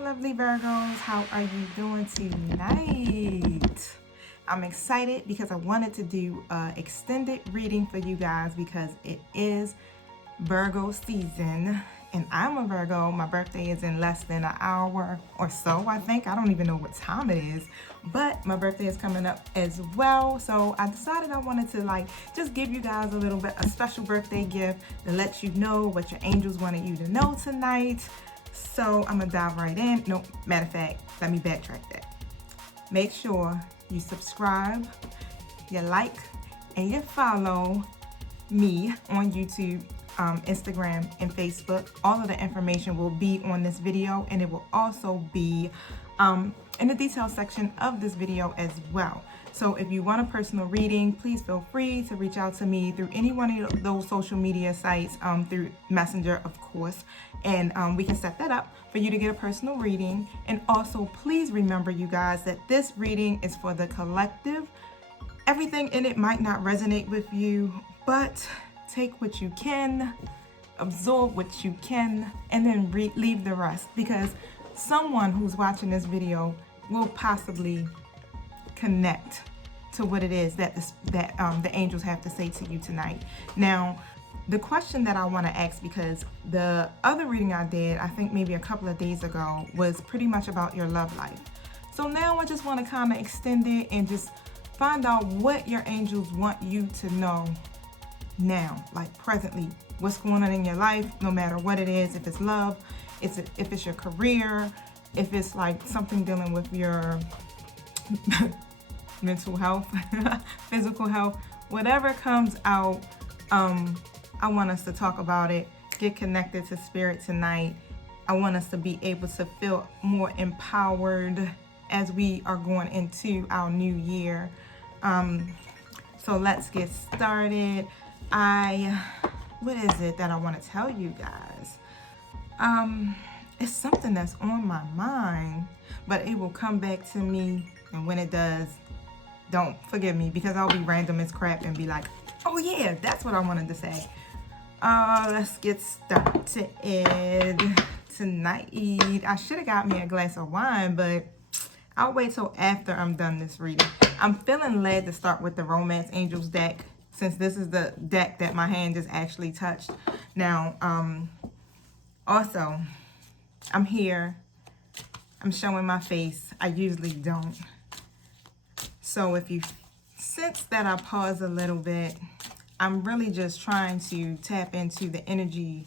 lovely Virgos. How are you doing tonight? I'm excited because I wanted to do an extended reading for you guys because it is Virgo season and I'm a Virgo. My birthday is in less than an hour or so, I think. I don't even know what time it is, but my birthday is coming up as well. So I decided I wanted to just give you guys a special birthday gift to let you know what your angels wanted you to know tonight. So I'm gonna dive right in. No, matter of fact, let me backtrack that. Make sure you subscribe, you like, and you follow me on YouTube, Instagram, and Facebook. All of the information will be on this video, and it will also be in the details section of this video as well. So if you want a personal reading, please feel free to reach out to me through any one of those social media sites, through Messenger, of course, and we can set that up for you to get a personal reading. And also, please remember, you guys, that this reading is for the collective. Everything in it might not resonate with you, but take what you can, absorb what you can, and then leave the rest, because someone who's watching this video will possibly connect to what it is that the angels have to say to you tonight. Now, the question that I want to ask, because the other reading I did, I think maybe a couple of days ago, was pretty much about your love life. So now I just want to kind of extend it and just find out what your angels want you to know now, like presently, what's going on in your life, no matter what it is. If it's love, if it's your career, if it's like something dealing with your mental health, physical health, whatever comes out, I want us to talk about it, get connected to spirit tonight. I want us to be able to feel more empowered as we are going into our new year. So let's get started. What is it that I want to tell you guys? It's something that's on my mind, but it will come back to me, and when it does, don't forgive me, because I'll be random as crap and be like, oh yeah, that's what I wanted to say. Let's get started tonight. I should have got me a glass of wine, but I'll wait till after I'm done this reading. I'm feeling led to start with the Romance Angels deck, since this is the deck that my hand just actually touched. Now, also, I'm here. I'm showing my face. I usually don't. So if you sense that I pause a little bit, I'm really just trying to tap into the energy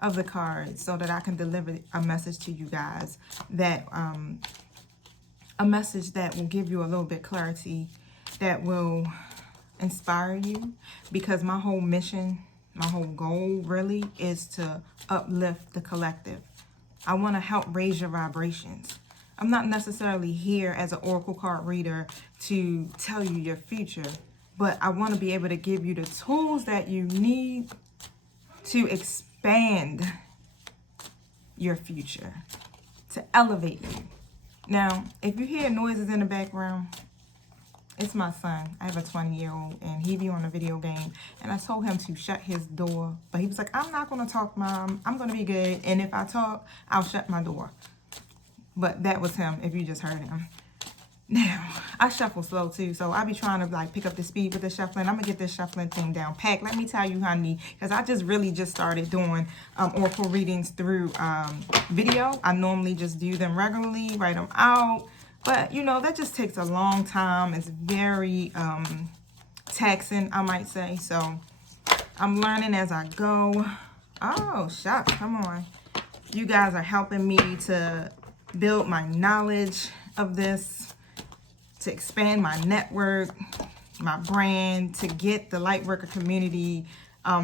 of the cards so that I can deliver a message to you guys, that a message that will give you a little bit clarity, that will inspire you, because my whole mission, my whole goal really is to uplift the collective. I want to help raise your vibrations. I'm not necessarily here as an oracle card reader to tell you your future, but I want to be able to give you the tools that you need to expand your future, to elevate you. Now, if you hear noises in the background, it's my son. I have a 20-year-old, and he be on a video game, and I told him to shut his door, but he was like, I'm not going to talk, Mom. I'm going to be good, and if I talk, I'll shut my door. But that was him, if you just heard him. Now, I shuffle slow too, so I be trying to pick up the speed with the shuffling. I'm going to get this shuffling thing down packed. Let me tell you, honey, because I just started doing oracle readings through video. I normally just do them regularly, write them out. But, you know, that just takes a long time. It's very taxing, I might say. So I'm learning as I go. Oh, shucks, come on. You guys are helping me to build my knowledge of this, to expand my network, my brand, to get the Lightworker community,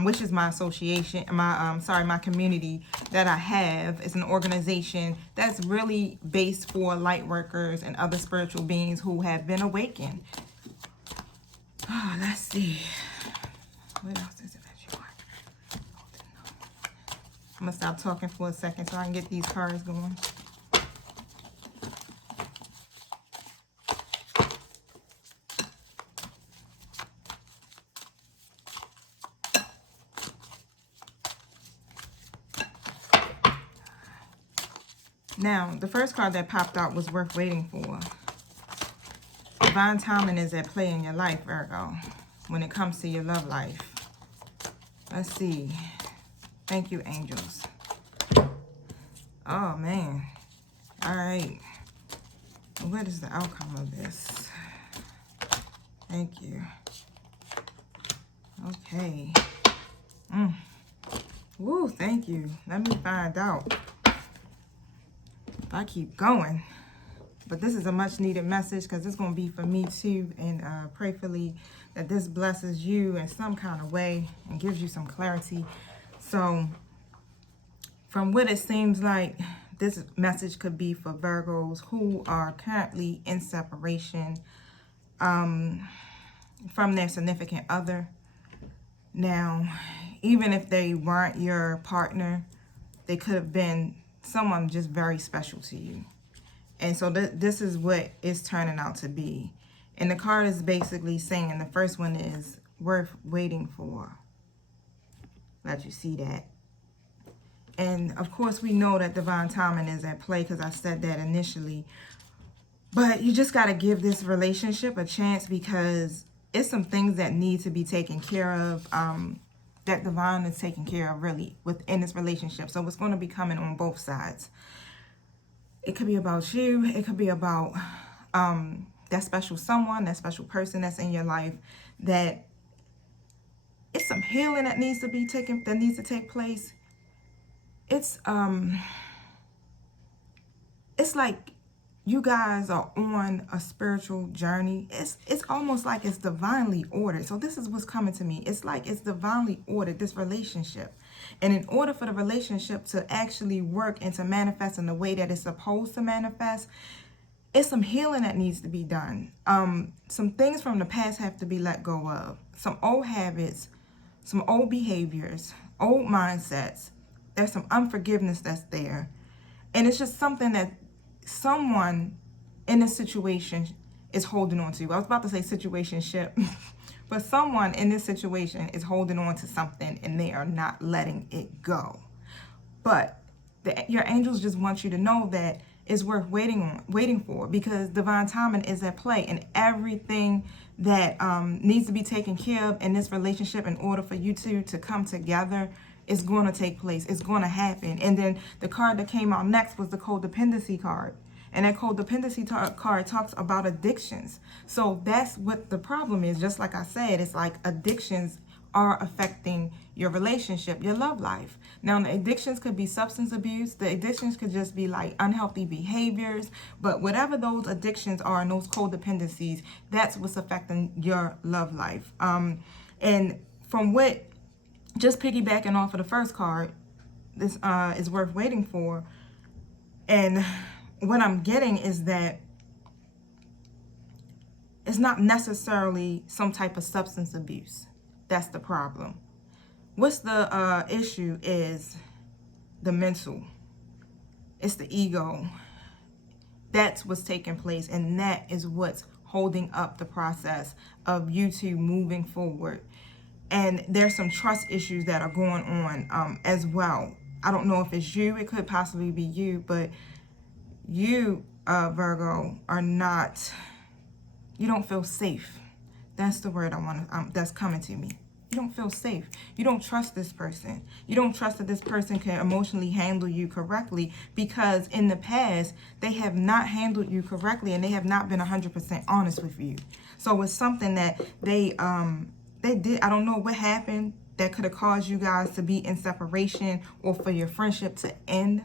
which is my association, my community that I have. Is an organization that's really based for Lightworkers and other spiritual beings who have been awakened. Oh, let's see. What else is it that you want? I'm gonna stop talking for a second so I can get these cards going. Now, the first card that popped out was worth waiting for. Divine timing is at play in your life, Virgo, when it comes to your love life. Let's see. Thank you, angels. Oh, man. All right. What is the outcome of this? Thank you. Okay. Woo, thank you. Let me find out if I keep going. But this is a much needed message because it's going to be for me too. And prayerfully that this blesses you in some kind of way and gives you some clarity. So from what it seems like, this message could be for Virgos who are currently in separation from their significant other. Now, even if they weren't your partner, they could have been someone just very special to you. And so this is what it's turning out to be. And the card is basically saying, the first one is worth waiting for. Let you see that. And of course, we know that divine timing is at play because I said that initially. But you just got to give this relationship a chance because it's some things that need to be taken care of. That divine is taking care of really within this relationship. So it's going to be coming on both sides. It could be about you. It could be about that special someone, that special person that's in your life. That it's some healing that needs to take place. It's like you guys are on a spiritual journey. It's almost like it's divinely ordered. So this is what's coming to me. It's like it's divinely ordered, this relationship. And in order for the relationship to actually work and to manifest in the way that it's supposed to manifest, it's some healing that needs to be done. Some things from the past have to be let go of. Some old habits, some old behaviors, old mindsets. There's some unforgiveness that's there. And it's just something that someone in this situation is holding on to. I was about to say situationship, but someone in this situation is holding on to something and they are not letting it go. But your angels just want you to know that it's worth waiting for because divine timing is at play, and everything that needs to be taken care of in this relationship in order for you two to come together is going to take place. It's going to happen. And then the card that came out next was the codependency card. And that codependency card talks about addictions. So that's what the problem is. Just like I said, it's like addictions are affecting your relationship, your love life. Now, the addictions could be substance abuse. The addictions could just be like unhealthy behaviors. But whatever those addictions are and those codependencies, that's what's affecting your love life. And from what, just piggybacking off of the first card, this is worth waiting for. And what I'm getting is that it's not necessarily some type of substance abuse. That's the problem. What's the issue is the mental. It's the ego. That's what's taking place, and that is what's holding up the process of you two moving forward. And there's some trust issues that are going on as well. I don't know if it's you. It could possibly be you, but you, Virgo, are not, you don't feel safe. That's the word I want. That's coming to me. You don't feel safe. You don't trust this person. You don't trust that this person can emotionally handle you correctly because in the past, they have not handled you correctly and they have not been 100% honest with you. So it's something that they did. I don't know what happened that could have caused you guys to be in separation or for your friendship to end.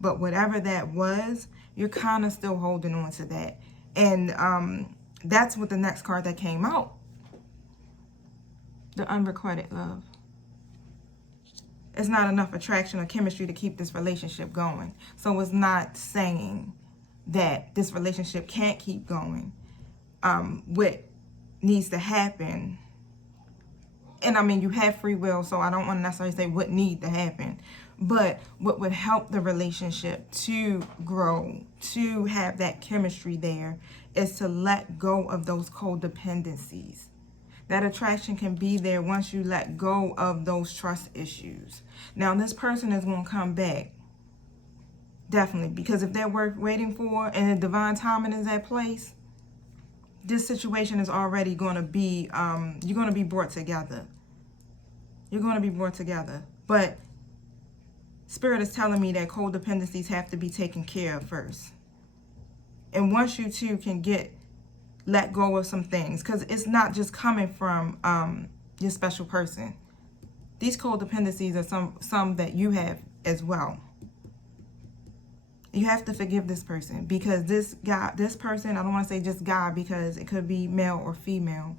But whatever that was, you're kind of still holding on to that. And that's what the next card that came out. The unrequited love. It's not enough attraction or chemistry to keep this relationship going. So it's not saying that this relationship can't keep going. What needs to happen, and I mean, you have free will, so I don't want to necessarily say what needs to happen, but what would help the relationship to grow, to have that chemistry there, is to let go of those codependencies. That attraction can be there once you let go of those trust issues. Now, this person is going to come back. Definitely. Because if they're worth waiting for and the divine timing is at place, this situation is already going to be, you're going to be brought together. You're going to be brought together. But Spirit is telling me that codependencies have to be taken care of first. And once you two can let go of some things, because it's not just coming from your special person. These codependencies are some that you have as well. You have to forgive this person, because this person, I don't want to say just guy, because it could be male or female,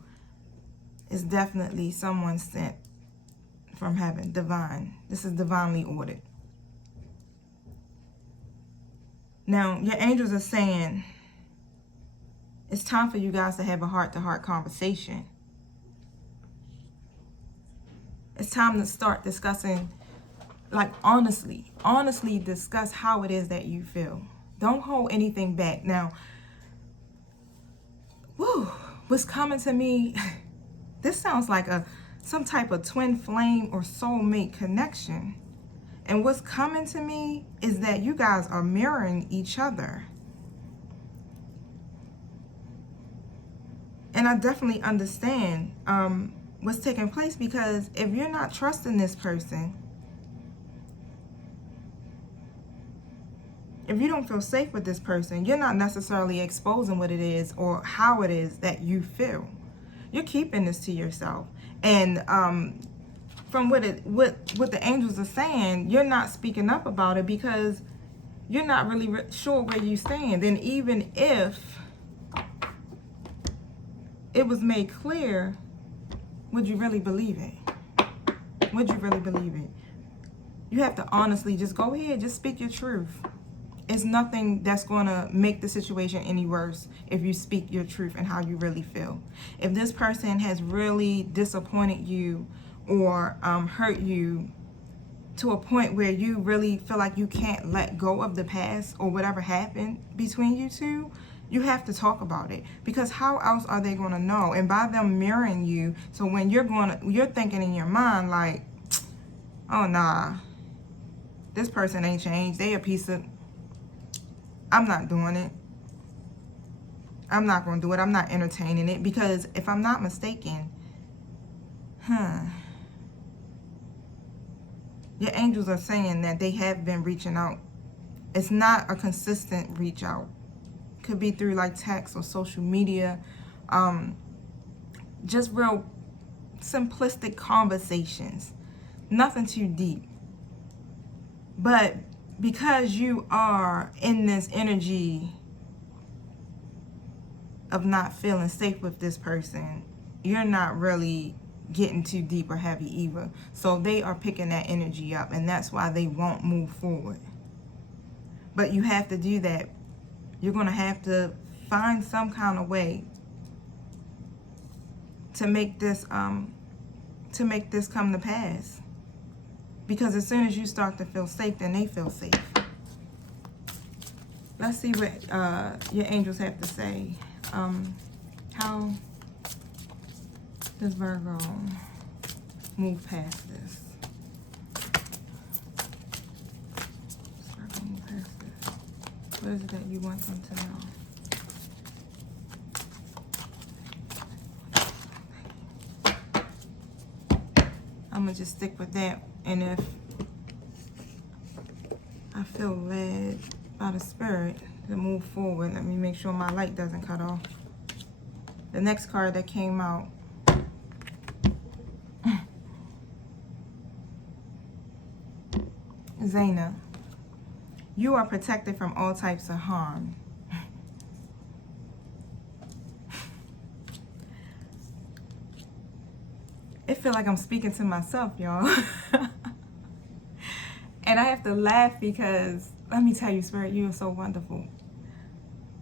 is definitely someone sent from heaven, divine. This is divinely ordered. Now, your angels are saying it's time for you guys to have a heart-to-heart conversation. It's time to start discussing, like, honestly discuss how it is that you feel. Don't hold anything back. Now, what's coming to me, this sounds like some type of twin flame or soulmate connection. And what's coming to me is that you guys are mirroring each other. And I definitely understand what's taking place, because if you're not trusting this person, if you don't feel safe with this person, you're not necessarily exposing what it is or how it is that you feel. You're keeping this to yourself. And from what the angels are saying, you're not speaking up about it because you're not really sure where you stand. And even if it was made clear, would you really believe it? Would you really believe it? You have to honestly just go ahead, just speak your truth. It's nothing that's going to make the situation any worse if you speak your truth and how you really feel. If this person has really disappointed you or hurt you to a point where you really feel like you can't let go of the past or whatever happened between you two, you have to talk about it, because how else are they going to know? And by them mirroring you, so when you're thinking in your mind like, oh nah, this person ain't changed, they a piece of, I'm not doing it, I'm not going to do it, I'm not entertaining it. Because if I'm not mistaken, your angels are saying that they have been reaching out. It's not a consistent reach out. Could be through like text or social media. Just real simplistic conversations. Nothing too deep. But because you are in this energy of not feeling safe with this person, you're not really getting too deep or heavy either. So they are picking that energy up, and that's why they won't move forward. But you have to do that. You're going to have to find some kind of way to make this come to pass. Because as soon as you start to feel safe, then they feel safe. Let's see what your angels have to say. How does Virgo move past this? Virgo move past this. What is it that you want them to know? I'm going to just stick with that. And if I feel led by the Spirit to move forward, let me make sure my light doesn't cut off. The next card that came out, Zaina, you are protected from all types of harm. It feels like I'm speaking to myself, y'all. And I have to laugh because, let me tell you, Spirit, you are so wonderful.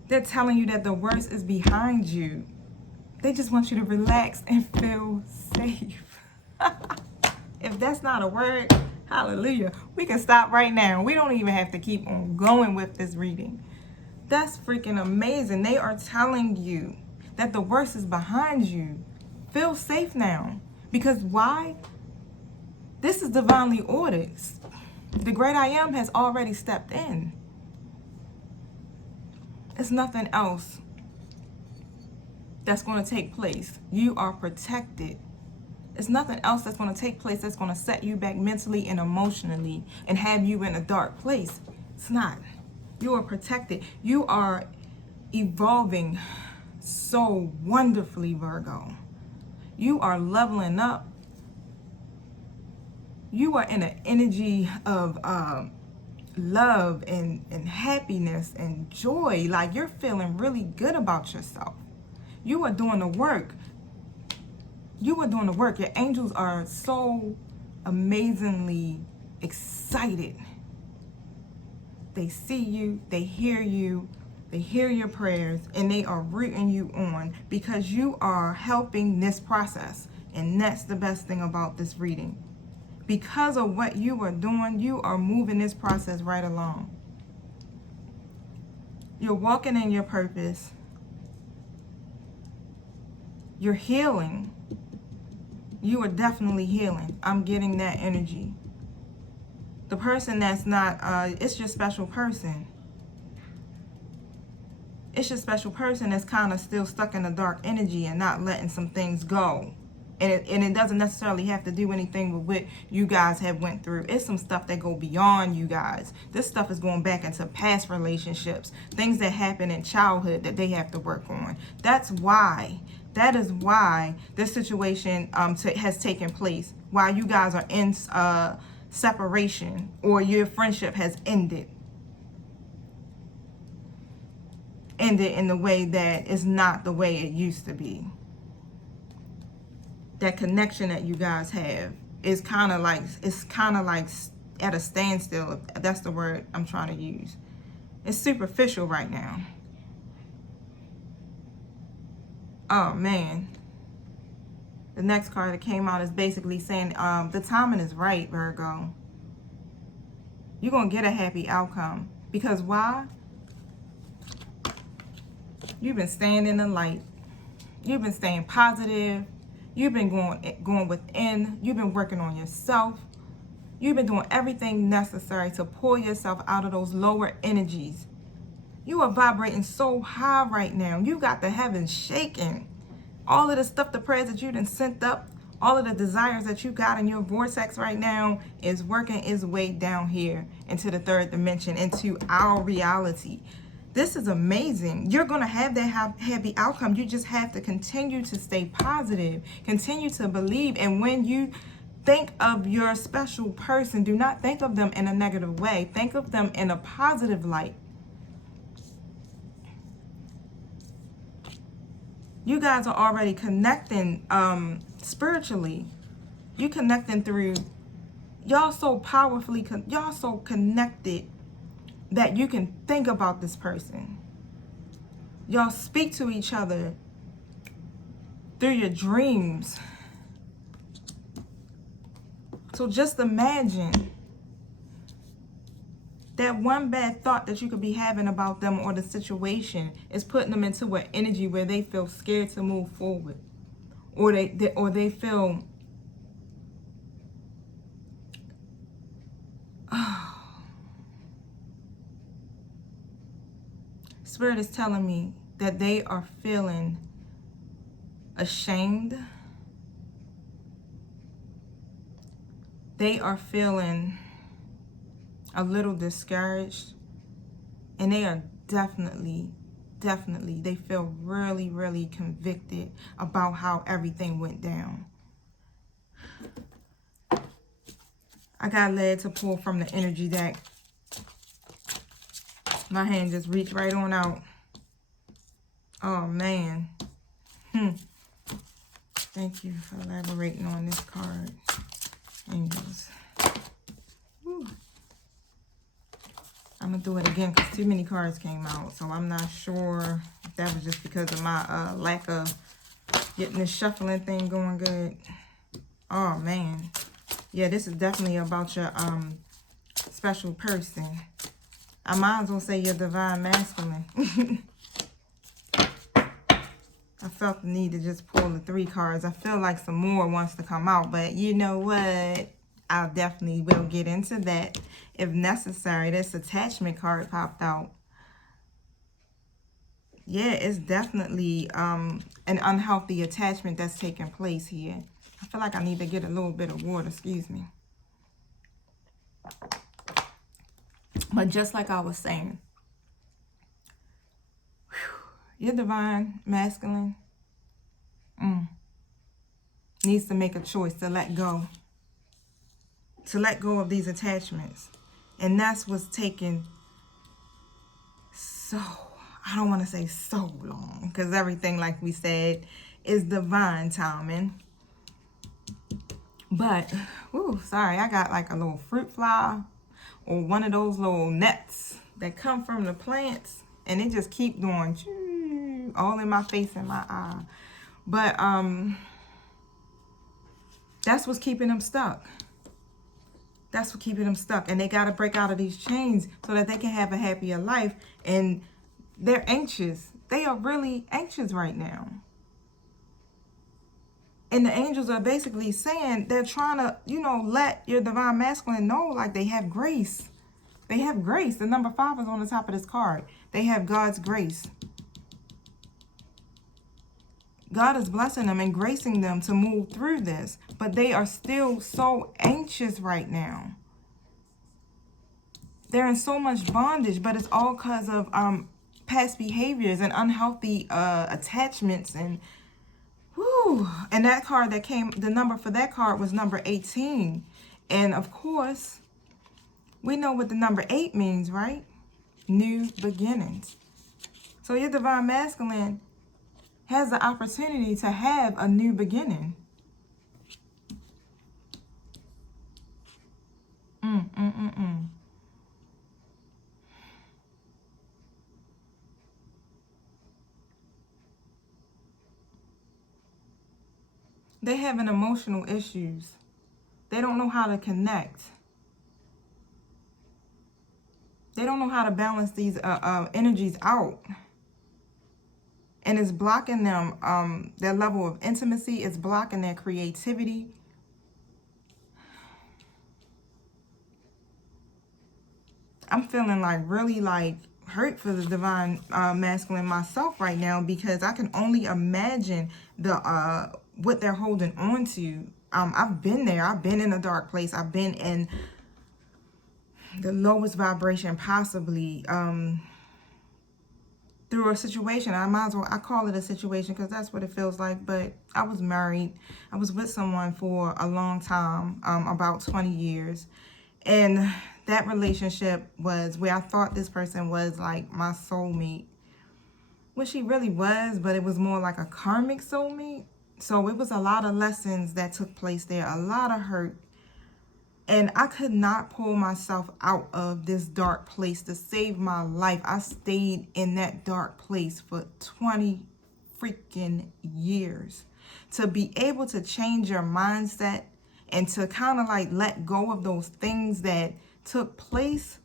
They're telling you that the worst is behind you. They just want you to relax and feel safe. If that's not a word, hallelujah. We can stop right now. We don't even have to keep on going with this reading. That's freaking amazing. They are telling you that the worst is behind you. Feel safe now. Because why? This is divinely ordered. The great I am has already stepped in. It's nothing else that's going to take place. You are protected. It's nothing else that's going to take place that's going to set you back mentally and emotionally and have you in a dark place. It's not. You are protected. You are evolving so wonderfully, Virgo. You are leveling up. You are in an energy of love and happiness and joy. Like, you're feeling really good about yourself. You are doing the work. You are doing the work. Your angels are so amazingly excited. They see you, they hear your prayers, and they are rooting you on because you are helping this process. And that's the best thing about this reading. Because of what you are doing, you are moving this process right along. You're walking in your purpose. You're healing. You are definitely healing. I'm getting that energy. The person that's not, it's your special person. It's your special person that's kind of still stuck in the dark energy and not letting some things go. And it doesn't necessarily have to do anything with what you guys have went through. It's some stuff that go beyond you guys. This stuff is going back into past relationships, things that happened in childhood that they have to work on. That is why this situation has taken place, why you guys are in separation or your friendship has ended in the way that is not the way it used to be. That connection that you guys have is kind of like at a standstill. That's the word I'm trying to use. It's superficial right now. Oh man. The next card that came out is basically saying the timing is right, Virgo. You're going to get a happy outcome. Because why? You've been staying in the light. You've been staying positive. You've been going within. You've been working on yourself. You've been doing everything necessary to pull yourself out of those lower energies. You are vibrating so high right now. You got the heavens shaking. All of the stuff, the prayers that you done sent up, all of the desires that you got in your vortex right now is working its way down here into the third dimension, into our reality. This is amazing. You're going to have that happy outcome. You just have to continue to stay positive, continue to believe. And when you think of your special person, do not think of them in a negative way. Think of them in a positive light. You guys are already connecting spiritually. You connecting through, y'all so powerfully, y'all so connected that you can think about this person. Y'all speak to each other through your dreams. So just imagine that one bad thought that you could be having about them or the situation is putting them into an energy where they feel scared to move forward, or they feel Spirit is telling me that they are feeling ashamed. They are feeling a little discouraged. And they are definitely, they feel really, really convicted about how everything went down. I got led to pull from the energy deck. My hand just reached right on out. Oh, man. Thank you for elaborating on this card. Angels. Whew. I'm going to do it again because too many cards came out. So I'm not sure if that was just because of my lack of getting this shuffling thing going good. Oh, man. Yeah, this is definitely about your special person. I might as well say your divine masculine. I felt the need to just pull the 3 cards. I feel like some more wants to come out, but you know what? I definitely will get into that if necessary. This attachment card popped out. Yeah, it's definitely an unhealthy attachment that's taking place here. I feel like I need to get a little bit of water, excuse me. But just like I was saying, your divine masculine needs to make a choice to let go. To let go of these attachments. And that's what's taking so, I don't want to say so long, because everything, like we said, is divine timing. But, ooh, sorry, I got like a little fruit fly or one of those little nets that come from the plants, and it just keep going all in my face and my eye. But that's what's keeping them stuck. That's what keeping them stuck. And they got to break out of these chains so that they can have a happier life. And they're anxious. They are really anxious right now. And the angels are basically saying they're trying to, let your divine masculine know, like, they have grace. They have grace. The number 5 is on the top of this card. They have God's grace. God is blessing them and gracing them to move through this. But they are still so anxious right now. They're in so much bondage, but it's all because of past behaviors and unhealthy attachments. And whew, and that card that came, the number for that card was number 18. And of course, we know what the number 8 means, right? New beginnings. So your divine masculine has the opportunity to have a new beginning. They're having emotional issues. They don't know how to connect. They don't know how to balance these energies out. And it's blocking them, their level of intimacy. It's blocking their creativity. I'm feeling like really like hurt for the divine masculine myself right now, because I can only imagine the what they're holding on to. I've been there. I've been in a dark place. I've been in the lowest vibration possibly. Through a situation. I call it a situation because that's what it feels like. But I was married. I was with someone for a long time, about 20 years. And that relationship was where I thought this person was like my soulmate, which she really was, but it was more like a karmic soulmate. So it was a lot of lessons that took place there, a lot of hurt. And I could not pull myself out of this dark place to save my life. I stayed in that dark place for 20 freaking years. To be able to change your mindset and to kind of like let go of those things that took place,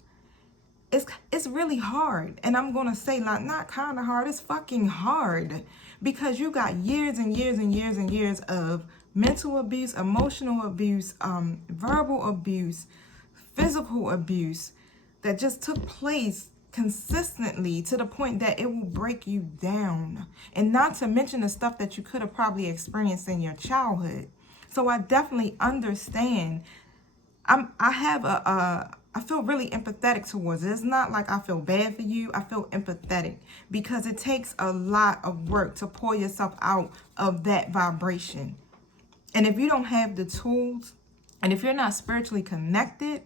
it's really hard. And I'm going to say, like, not kind of hard, it's fucking hard. Because you got years and years and years and years of mental abuse, emotional abuse, verbal abuse, physical abuse that just took place consistently to the point that it will break you down. And not to mention the stuff that you could have probably experienced in your childhood. So I definitely understand. I feel really empathetic towards it. It's not like I feel bad for you. I feel empathetic because it takes a lot of work to pull yourself out of that vibration. And if you don't have the tools, and if you're not spiritually connected,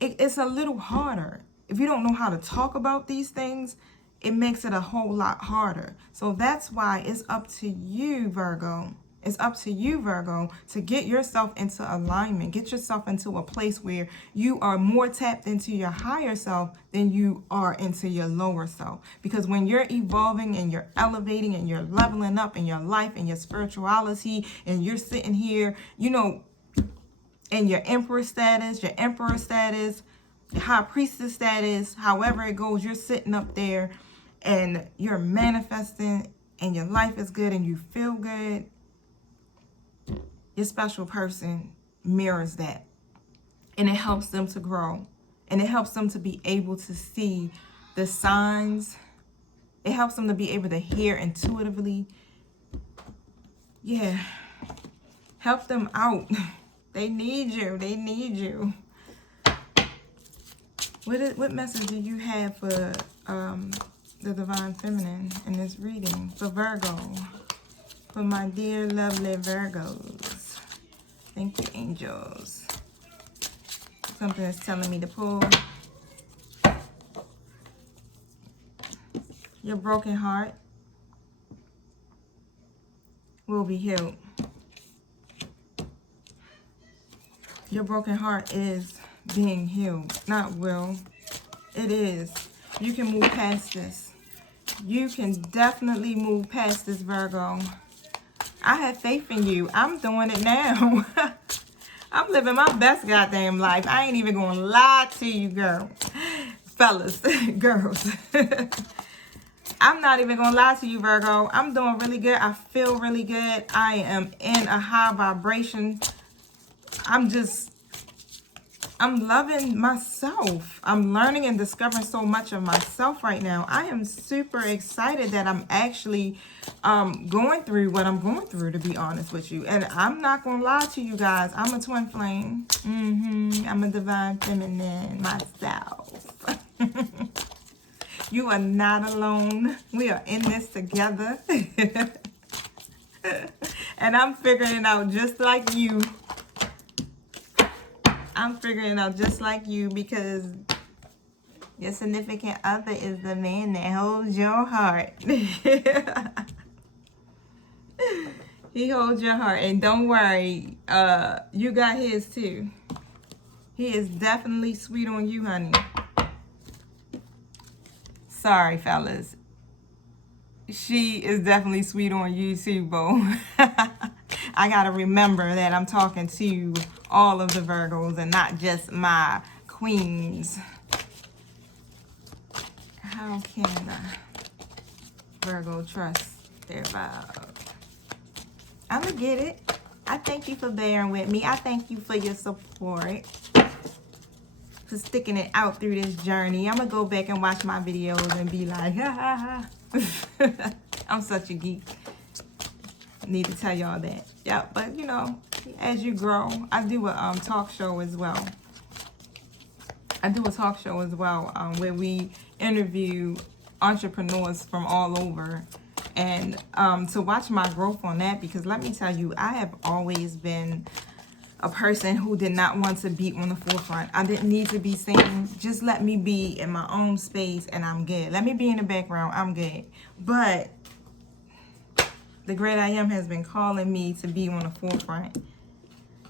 it's a little harder. If you don't know how to talk about these things, it makes it a whole lot harder. So that's why it's up to you, Virgo. It's up to you, Virgo, to get yourself into alignment. Get yourself into a place where you are more tapped into your higher self than you are into your lower self. Because when you're evolving and you're elevating and you're leveling up in your life and your spirituality, and you're sitting here, in your emperor status, your high priestess status, however it goes, you're sitting up there and you're manifesting and your life is good and you feel good. Your special person mirrors that, and it helps them to grow, and it helps them to be able to see the signs It helps them to be able to hear intuitively. Yeah. Help them out. They need you. They need you. What message do you have for the Divine Feminine in this reading? For Virgo. For my dear, lovely Virgos. Thank you, angels. Something is telling me to pull. Your broken heart will be healed. Your broken heart is being healed. Not will. It is. You can move past this. You can definitely move past this, Virgo. I have faith in you. I'm doing it now. I'm living my best goddamn life. I ain't even gonna lie to you, girl. Fellas, girls. I'm not even gonna lie to you, Virgo. I'm doing really good. I feel really good. I am in a high vibration. I'm loving myself. I'm learning and discovering so much of myself right now. I am super excited that I'm actually going through what I'm going through, to be honest with you. And I'm not going to lie to you guys. I'm a twin flame. I'm a divine feminine myself. You are not alone. We are in this together. And I'm figuring it out just like you. I'm figuring it out just like you, because your significant other is the man that holds your heart. He holds your heart. And don't worry, you got his too. He is definitely sweet on you, honey. Sorry, fellas. She is definitely sweet on you too, boo. I gotta remember that I'm talking to all of the Virgos and not just my queens. How can a Virgo trust their vibe? I'ma get it. I thank you for bearing with me. I thank you for your support, for sticking it out through this journey. I'm gonna go back and watch my videos and be like, ha ha ha. I'm such a geek. Need to tell y'all that. Yeah, but you know, as you grow, I do a talk show as well. Where we interview entrepreneurs from all over, and to watch my growth on that, because let me tell you, I have always been a person who did not want to be on the forefront. I didn't need to be seen. Just let me be in my own space and I'm good. Let me be in the background, I'm good. But the great I am has been calling me to be on the forefront.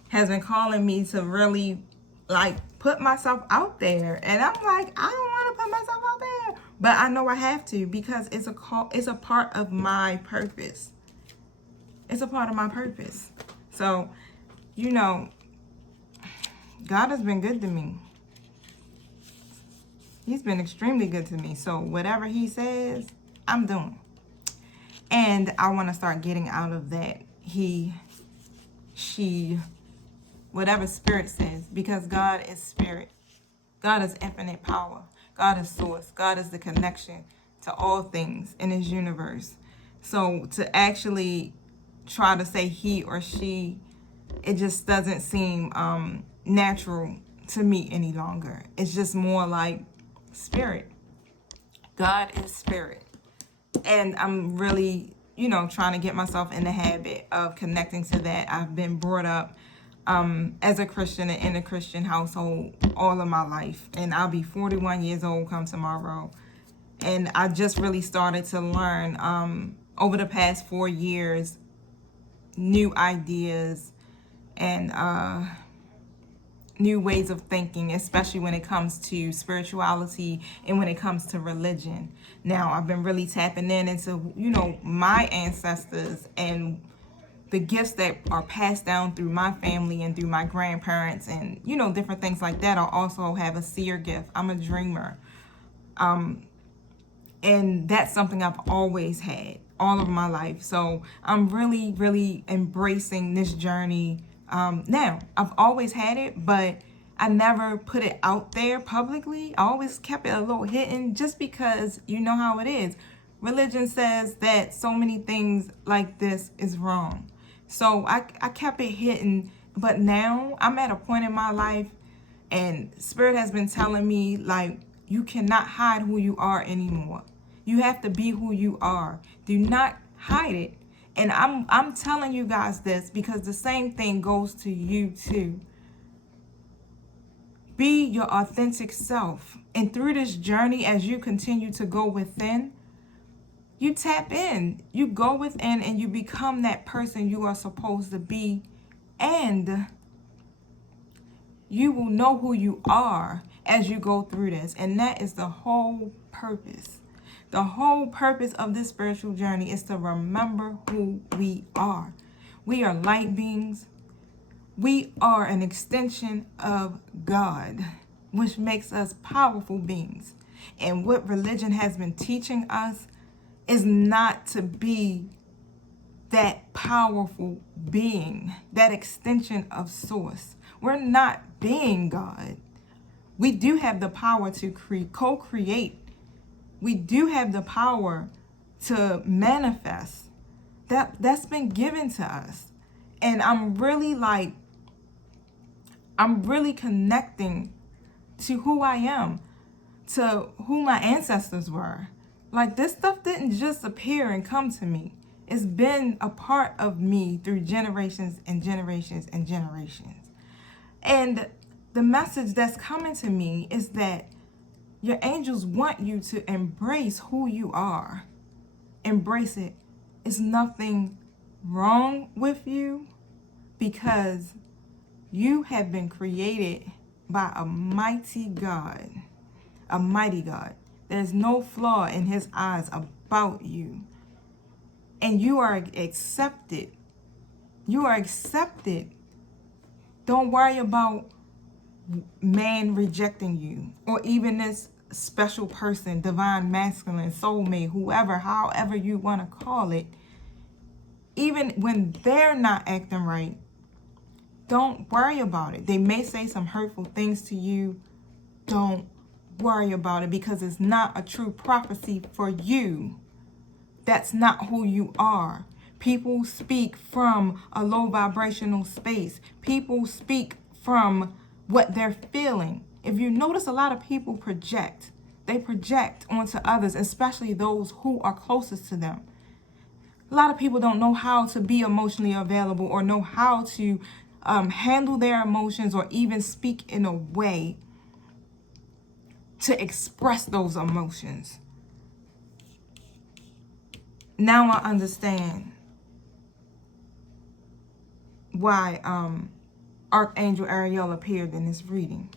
Has been calling me to really like put myself out there. And I'm like, I don't want to put myself out there. But I know I have to, because it's a part of my purpose. It's a part of my purpose. So, you know, God has been good to me. He's been extremely good to me. So whatever he says, I'm doing. And I want to start getting out of that he, she, whatever spirit says, because God is spirit. God is infinite power. God is source. God is the connection to all things in his universe. So to actually try to say he or she, it just doesn't seem natural to me any longer. It's just more like spirit. God is spirit. And I'm really, you know, trying to get myself in the habit of connecting to that. I've been brought up as a Christian and in a Christian household all of my life. And I'll be 41 years old come tomorrow. And I just really started to learn over the past 4 years new ideas and new ways of thinking, especially when it comes to spirituality and when it comes to religion. Now, I've been really tapping into, you know, my ancestors and the gifts that are passed down through my family and through my grandparents and, you know, different things like that. I also have a seer gift. I'm a dreamer. And that's something I've always had all of my life. So I'm really, really embracing this journey. Now, I've always had it, but I never put it out there publicly. I always kept it a little hidden, just because you know how it is. Religion says that so many things like this is wrong. So I kept it hidden. But now I'm at a point in my life, and Spirit has been telling me, like, you cannot hide who you are anymore. You have to be who you are. Do not hide it. And I'm telling you guys this because the same thing goes to you too. Be your authentic self. And through this journey, as you continue to go within, you tap in. You go within and you become that person you are supposed to be. And you will know who you are as you go through this. And that is the whole purpose. The whole purpose of this spiritual journey is to remember who we are. We are light beings. We are an extension of God, which makes us powerful beings. And what religion has been teaching us is not to be that powerful being, that extension of source. We're not being God. We do have the power to co-create. We do have the power to manifest. That's been given to us. And I'm really connecting to who I am, to who my ancestors were. Like, this stuff didn't just appear and come to me. It's been a part of me through generations and generations and generations. And the message that's coming to me is that your angels want you to embrace who you are. Embrace it. It's nothing wrong with you because you have been created by a mighty God. A mighty God. There's no flaw in his eyes about you. And you are accepted. You are accepted. Don't worry about man rejecting you, or even this special person, divine masculine, soulmate, whoever, however you want to call it. Even when they're not acting right, don't worry about it. They may say some hurtful things to you. Don't worry about it because it's not a true prophecy for you. That's not who you are. People speak from a low vibrational space. People speak from what they're feeling. If you notice, a lot of people project. They project onto others, especially those who are closest to them. A lot of people don't know how to be emotionally available or know how to handle their emotions or even speak in a way to express those emotions. Now I understand why Archangel Ariel appeared in this reading.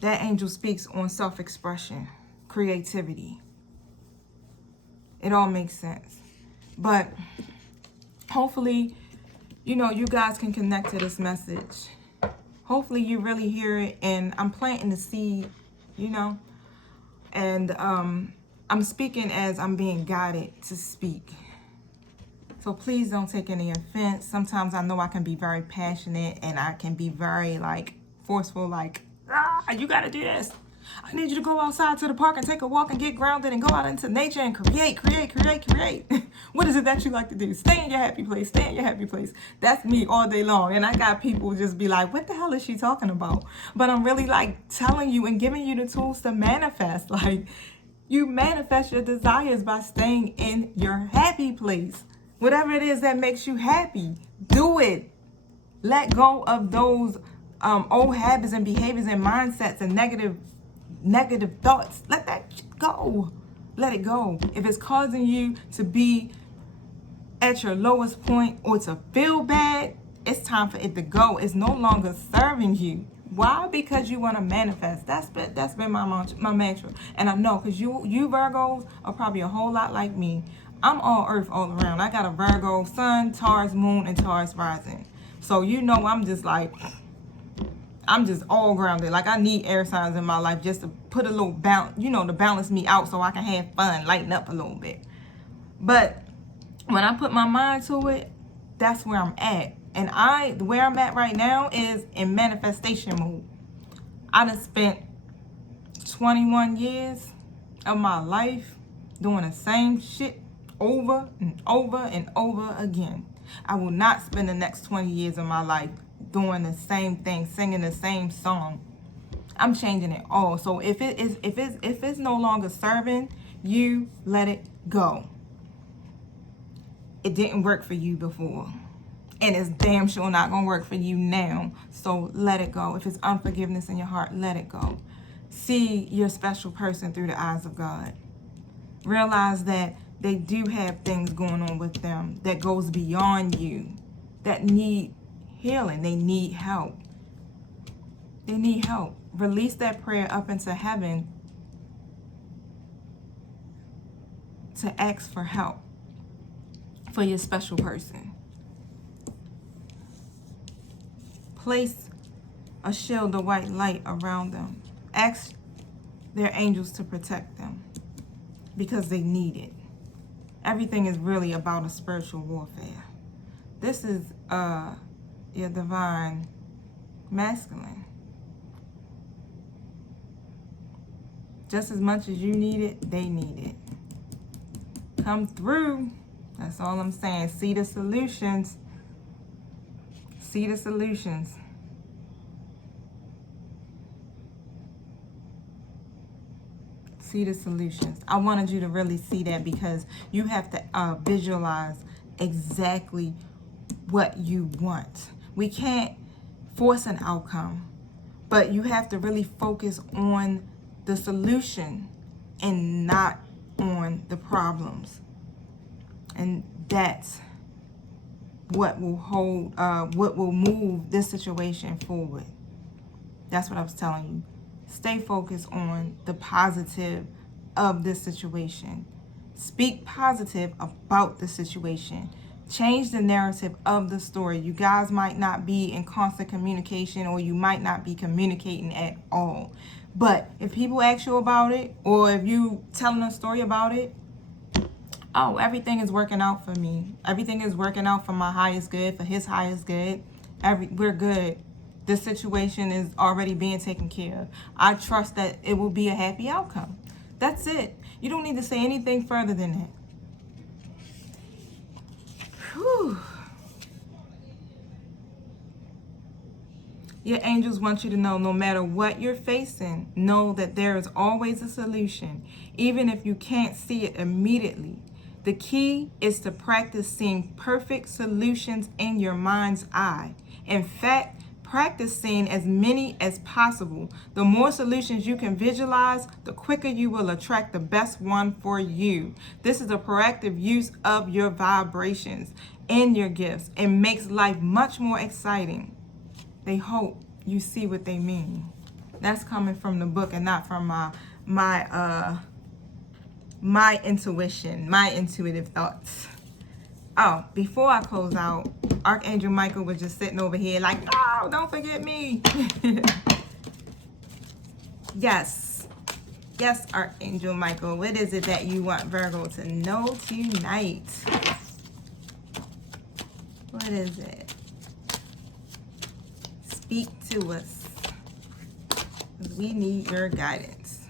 That angel speaks on self-expression, creativity. It all makes sense. But hopefully, you guys can connect to this message. Hopefully you really hear it, and I'm planting the seed, and I'm speaking as I'm being guided to speak. So please don't take any offense. Sometimes I know I can be very passionate and I can be very forceful, you gotta do this. I need you to go outside to the park and take a walk and get grounded and go out into nature and create. What is it that you like to do? Stay in your happy place. Stay in your happy place. That's me all day long. And I got people just be like, what the hell is she talking about? But I'm really telling you and giving you the tools to manifest. You manifest your desires by staying in your happy place. Whatever it is that makes you happy, do it. Let go of those old habits and behaviors and mindsets and negative thoughts. Let that go. Let it go. If it's causing you to be at your lowest point or to feel bad, it's time for it to go. It's no longer serving you. Why? Because you want to manifest. That's been my mantra. And I know, because you Virgos are probably a whole lot like me. I'm all earth all around. I got a Virgo sun, Taurus moon, and Taurus rising. So I'm just all grounded. I need air signs in my life just to put a little balance, to balance me out so I can have fun, lighten up a little bit. But when I put my mind to it, that's where I'm at. And where I'm at right now is in manifestation mode. I done spent 21 years of my life doing the same shit over and over and over again. I will not spend the next 20 years of my life doing the same thing, singing the same song. I'm changing it all. So if it's no longer serving you, let it go. It didn't work for you before, and it's damn sure not gonna work for you now. So let it go. If it's unforgiveness in your heart, let it go. See your special person through the eyes of God. Realize that they do have things going on with them that goes beyond you, that need healing. They need help. They need help. Release that prayer up into heaven to ask for help for your special person. Place a shield of white light around them. Ask their angels to protect them because they need it. Everything is really about a spiritual warfare. This is your divine masculine. Just as much as you need it, they need it. Come through. That's all I'm saying. See the solutions. See the solutions. See the solutions. I wanted you to really see that because you have to visualize exactly what you want. We can't force an outcome, but you have to really focus on the solution and not on the problems. And that's what will hold, what will move this situation forward. That's what I was telling you. Stay focused on the positive of this situation. Speak positive about the situation. Change the narrative of the story. You guys might not be in constant communication, or you might not be communicating at all. But if people ask you about it, or if you telling a story about it, oh, everything is working out for me. Everything is working out for my highest good, for his highest good. We're good. This situation is already being taken care of. I trust that it will be a happy outcome. That's it. You don't need to say anything further than that. Whew. Your angels want you to know, no matter what you're facing, know that there is always a solution, even if you can't see it immediately. The key is to practice seeing perfect solutions in your mind's eye. In fact, practice seeing as many as possible. The more solutions you can visualize, the quicker you will attract the best one for you. This is a proactive use of your vibrations and your gifts. It makes life much more exciting. They hope you see what they mean. That's coming from the book and not from my intuition, my intuitive thoughts. Oh, before I close out, Archangel Michael was just sitting over here like, oh, don't forget me. Yes. Yes, Archangel Michael, what is it that you want Virgo to know tonight? What is it? Speak to us. We need your guidance.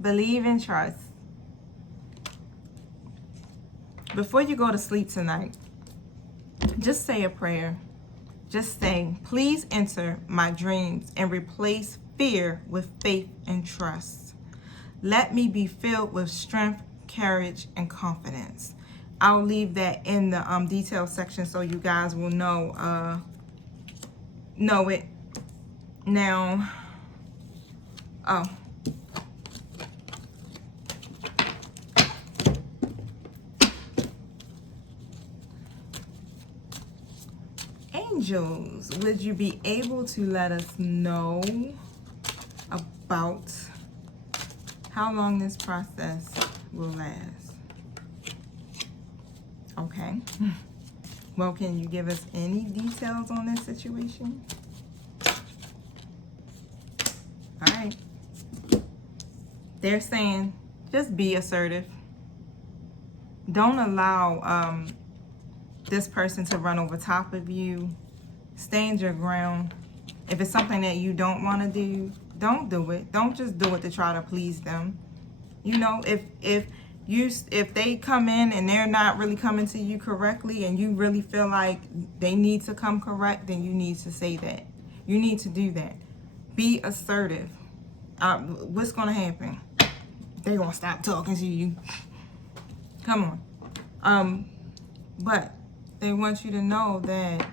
Believe and trust. Before you go to sleep tonight, just say a prayer. Just say, please enter my dreams and replace fear with faith and trust. Let me be filled with strength, courage, and confidence. I'll leave that in the detail section so you guys will know it. Now, oh. Angels, would you be able to let us know about how long this process will last? Okay. Well, can you give us any details on this situation? All right. They're saying just be assertive. Don't allow this person to run over top of you. Stand your ground. If it's something that you don't want to do, Don't do it. Don't just do it to try to please them. You know, if they come in and they're not really coming to you correctly and you really feel like they need to come correct, then you need to say that. You need to do that. Be assertive. What's going to happen? They're going to stop talking to you. Come on. But they want you to know that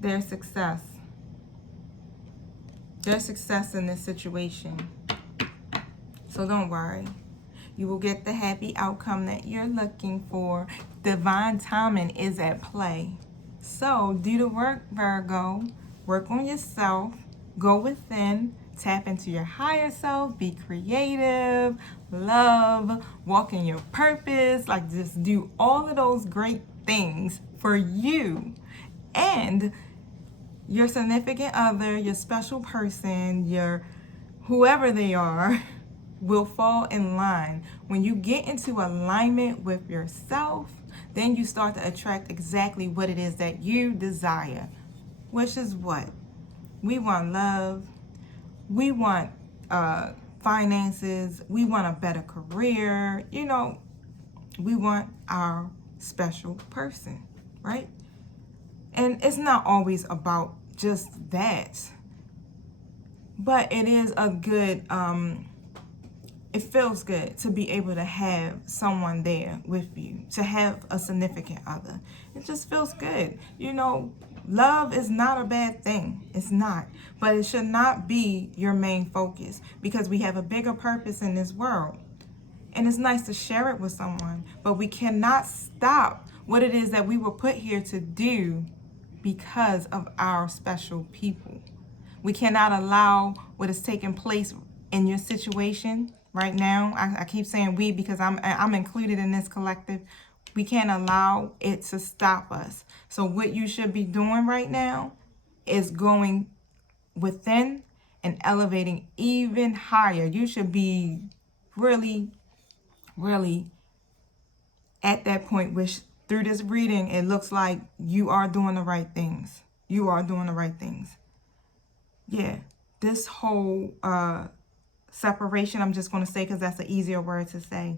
their success in this situation. So don't worry. You will get the happy outcome that you're looking for. Divine timing is at play. So do the work, Virgo. Work on yourself. Go within. Tap into your higher self. Be creative. Love. Walk in your purpose. Like, just do all of those great things for you. And your significant other, your special person, your whoever they are, will fall in line. When you get into alignment with yourself, then you start to attract exactly what it is that you desire, which is what? We want love, we want finances, we want a better career, you know, we want our special person, right? And it's not always about just that, but it is a good, it feels good to be able to have someone there with you, to have a significant other. It just feels good. You know, love is not a bad thing. It's not. But it should not be your main focus, because we have a bigger purpose in this world. And it's nice to share it with someone, but we cannot stop what it is that we were put here to do because of our special people. We cannot allow what is taking place in your situation right now. I keep saying we because I'm included in this collective. We can't allow it to stop us. So what you should be doing right now is going within and elevating even higher. You should be really, really at that point, which through this reading, it looks like you are doing the right things. You are doing the right things. Yeah, this whole separation, I'm just going to say because that's an easier word to say,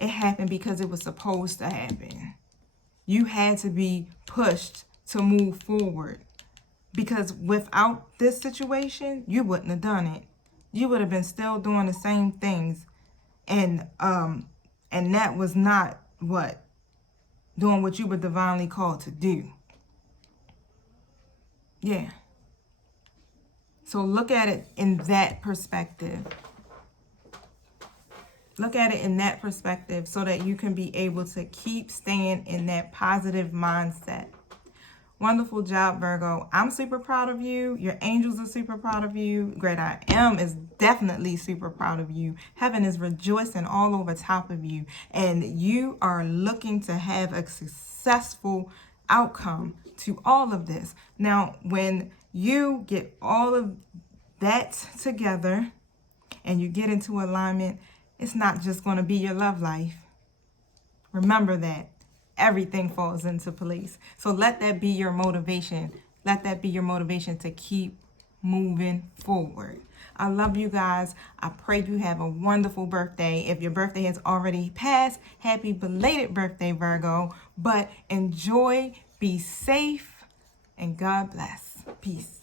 it happened because it was supposed to happen. You had to be pushed to move forward, because without this situation, you wouldn't have done it. You would have been still doing the same things, and that was not doing what you were divinely called to do. Yeah. So look at it in that perspective. Look at it in that perspective so that you can be able to keep staying in that positive mindset. Wonderful job, Virgo. I'm super proud of you. Your angels are super proud of you. Great I Am is definitely super proud of you. Heaven is rejoicing all over top of you. And you are looking to have a successful outcome to all of this. Now, when you get all of that together and you get into alignment, it's not just going to be your love life. Remember that. Everything falls into place. So let that be your motivation. Let that be your motivation to keep moving forward. I love you guys. I pray you have a wonderful birthday. If your birthday has already passed, happy belated birthday, Virgo. But enjoy, be safe, and God bless. Peace.